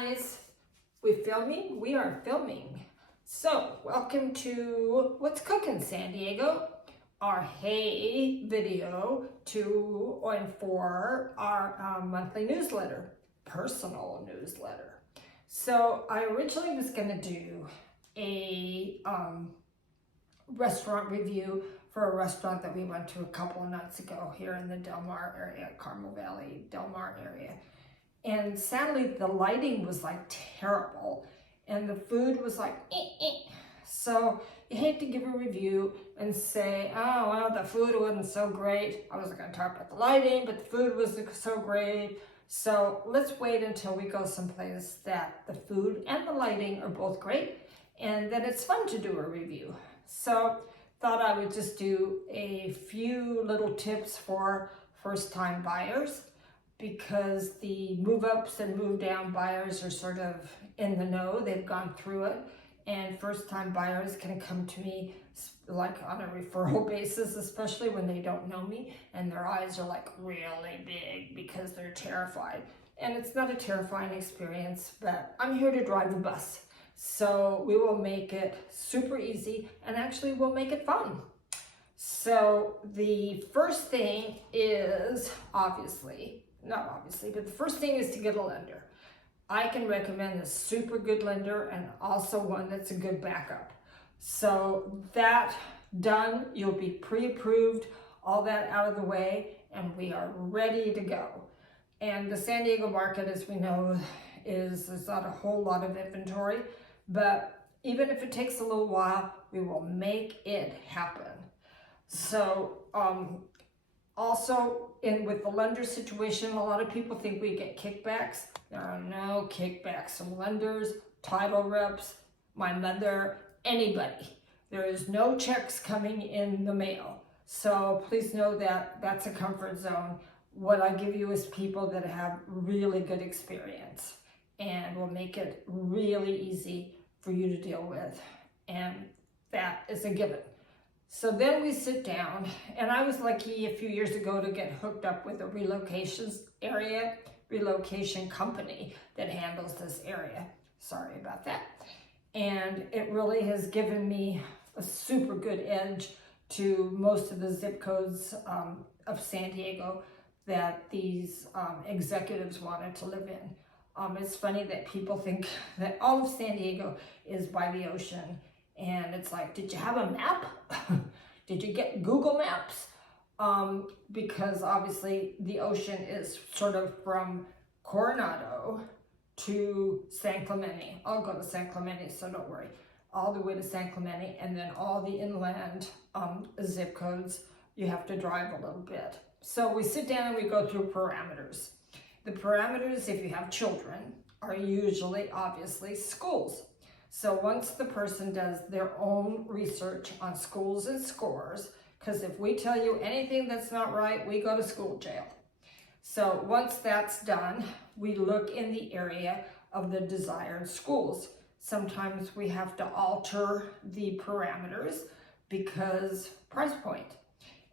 guys. We filming? We are filming. So, welcome to What's Cooking San Diego, our Hey video to and for our monthly newsletter, personal newsletter. So, I originally was going to do a restaurant review for a restaurant that we went to a couple of nights ago here in the Del Mar area, Carmel Valley, Del Mar area. And sadly, the lighting was like terrible and the food was like, So you hate to give a review and say, oh, well, the food wasn't so great. I wasn't going to talk about the lighting, but the food was so great. So let's wait until we go someplace that the food and the lighting are both great. And then it's fun to do a review. So thought I would just do a few little tips for first-time buyers, because the move-ups and move-down buyers are sort of in the know. They've gone through it, and first-time buyers can come to me like on a referral basis, especially when they don't know me and their eyes are like really big because they're terrified. And it's not a terrifying experience, but I'm here to drive the bus. So we will make it super easy, and actually we'll make it fun. So the first thing is not obviously, but the first thing is to get a lender. I can recommend a super good lender and also one that's a good backup. So that done, you'll be pre-approved, all that out of the way, and we are ready to go. And the San Diego market, as we know, is not a whole lot of inventory, but even if it takes a little while, we will make it happen. So, also, with the lender situation, a lot of people think we get kickbacks. There are no kickbacks from lenders, title reps, my mother, anybody. There is no checks coming in the mail. So please know that that's a comfort zone. What I give you is people that have really good experience and will make it really easy for you to deal with. And that is a given. So then we sit down, and I was lucky a few years ago to get hooked up with a relocation company that handles this area. Sorry about that. And it really has given me a super good edge to most of the zip codes of San Diego that these executives wanted to live in. It's funny that people think that all of San Diego is by the ocean. And it's like, did you have a map? Did you get Google Maps? Because obviously the ocean is sort of from Coronado to San Clemente. I'll go to San Clemente, so don't worry. All the way to San Clemente, and then all the inland zip codes, you have to drive a little bit. So we sit down and we go through parameters. The parameters, if you have children, are usually, obviously, schools. So once the person does their own research on schools and scores, because if we tell you anything that's not right, we go to school jail. So once that's done, we look in the area of the desired schools. Sometimes we have to alter the parameters because price point.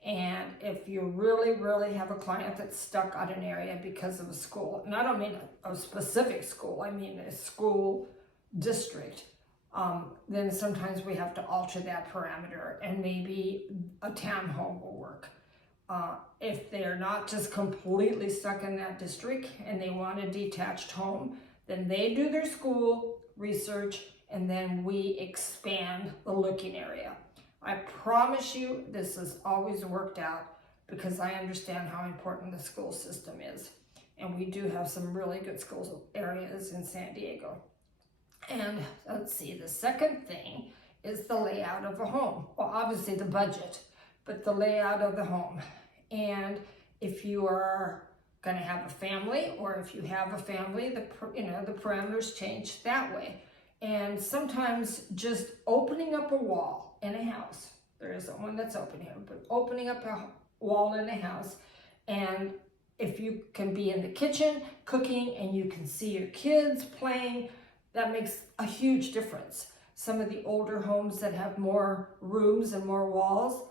And if you really, really have a client that's stuck on an area because of a school, and I don't mean a specific school, I mean a school district, then sometimes we have to alter that parameter, and maybe a townhome will work. If they're not just completely stuck in that district and they want a detached home, then they do their school research and then we expand the looking area. I promise you this has always worked out because I understand how important the school system is. And we do have some really good school areas in San Diego. And let's see, the second thing is the layout of a home. Well, obviously the budget, but the layout of the home. And if you are going to have a family, or if you have a family, the parameters change that way. And sometimes just opening up a wall in a house, there isn't one that's open here, but opening up a wall in a house, and if you can be in the kitchen cooking and you can see your kids playing, that makes a huge difference. Some of the older homes that have more rooms and more walls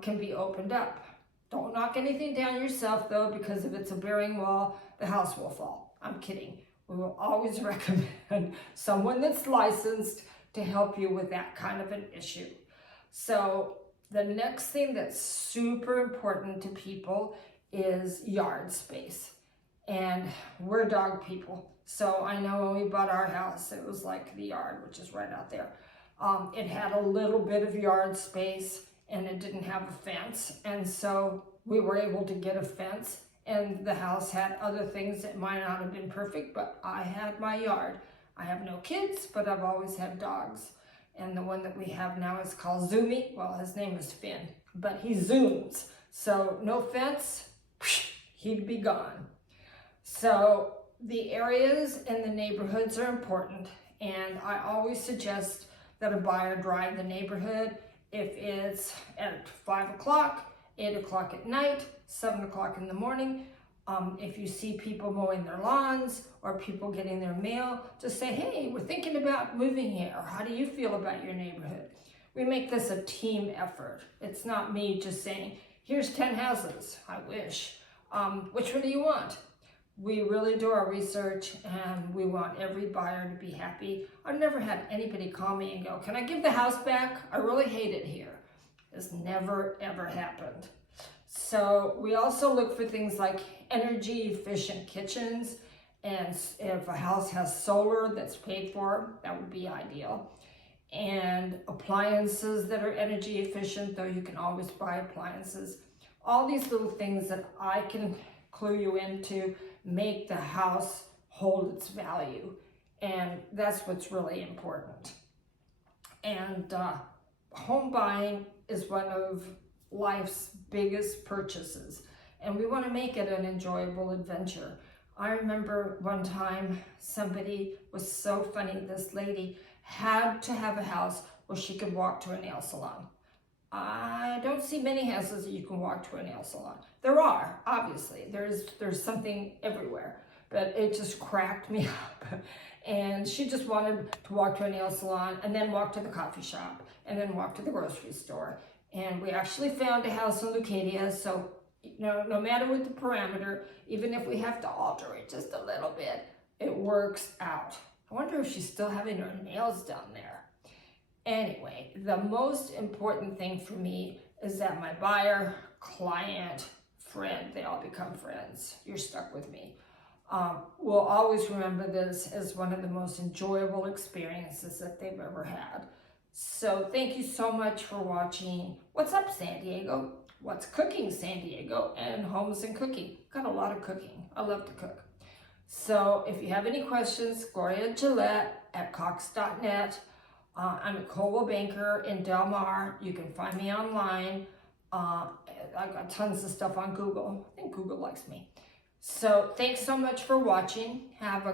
can be opened up. Don't knock anything down yourself though, because if it's a bearing wall, the house will fall. I'm kidding. We will always recommend someone that's licensed to help you with that kind of an issue. So the next thing that's super important to people is yard space. And we're dog people. So I know when we bought our house, it was like the yard, which is right out there. It had a little bit of yard space and it didn't have a fence. And so we were able to get a fence, and the house had other things that might not have been perfect, but I had my yard. I have no kids, but I've always had dogs. And the one that we have now is called Zoomy. Well, his name is Finn, but he zooms. So no fence, he'd be gone. So the areas and the neighborhoods are important. And I always suggest that a buyer drive the neighborhood if it's at 5 o'clock, 8 o'clock at night, 7 o'clock in the morning. If you see people mowing their lawns or people getting their mail, just say, hey, we're thinking about moving here. How do you feel about your neighborhood? We make this a team effort. It's not me just saying, here's 10 houses, I wish. Which one do you want? We really do our research, and we want every buyer to be happy. I've never had anybody call me and go, can I give the house back? I really hate it here. It's never, ever happened. So we also look for things like energy efficient kitchens, and if a house has solar that's paid for, that would be ideal. And appliances that are energy efficient, though you can always buy appliances. All these little things that I can clue you into make the house hold its value. And that's what's really important. And home buying is one of life's biggest purchases, and we want to make it an enjoyable adventure. I remember one time somebody was so funny. This lady had to have a house where she could walk to a nail salon. I don't see many houses that you can walk to a nail salon. There are, obviously. There's something everywhere, but it just cracked me up. And she just wanted to walk to a nail salon and then walk to the coffee shop and then walk to the grocery store. And we actually found a house in Leucadia, so no matter what the parameter, even if we have to alter it just a little bit, it works out. I wonder if she's still having her nails done there. Anyway, the most important thing for me is that my buyer, client, friend, they all become friends. You're stuck with me. Will always remember this as one of the most enjoyable experiences that they've ever had. So thank you so much for watching What's Up San Diego, What's Cooking San Diego, and Homes and Cooking. Got a lot of cooking. I love to cook. So if you have any questions, Gloria Gillette at Cox.net. I'm a Coldwell Banker in Del Mar. You can find me online. I got tons of stuff on Google. I think Google likes me. So thanks so much for watching. Have a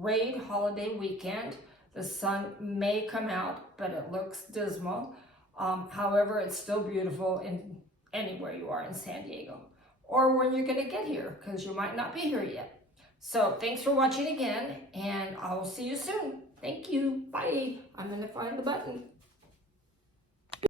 great holiday weekend. The sun may come out, but it looks dismal. However, it's still beautiful in anywhere you are in San Diego, or when you're going to get here, because you might not be here yet. So thanks for watching again, and I will see you soon. Thank you. Bye. I'm going to find the button.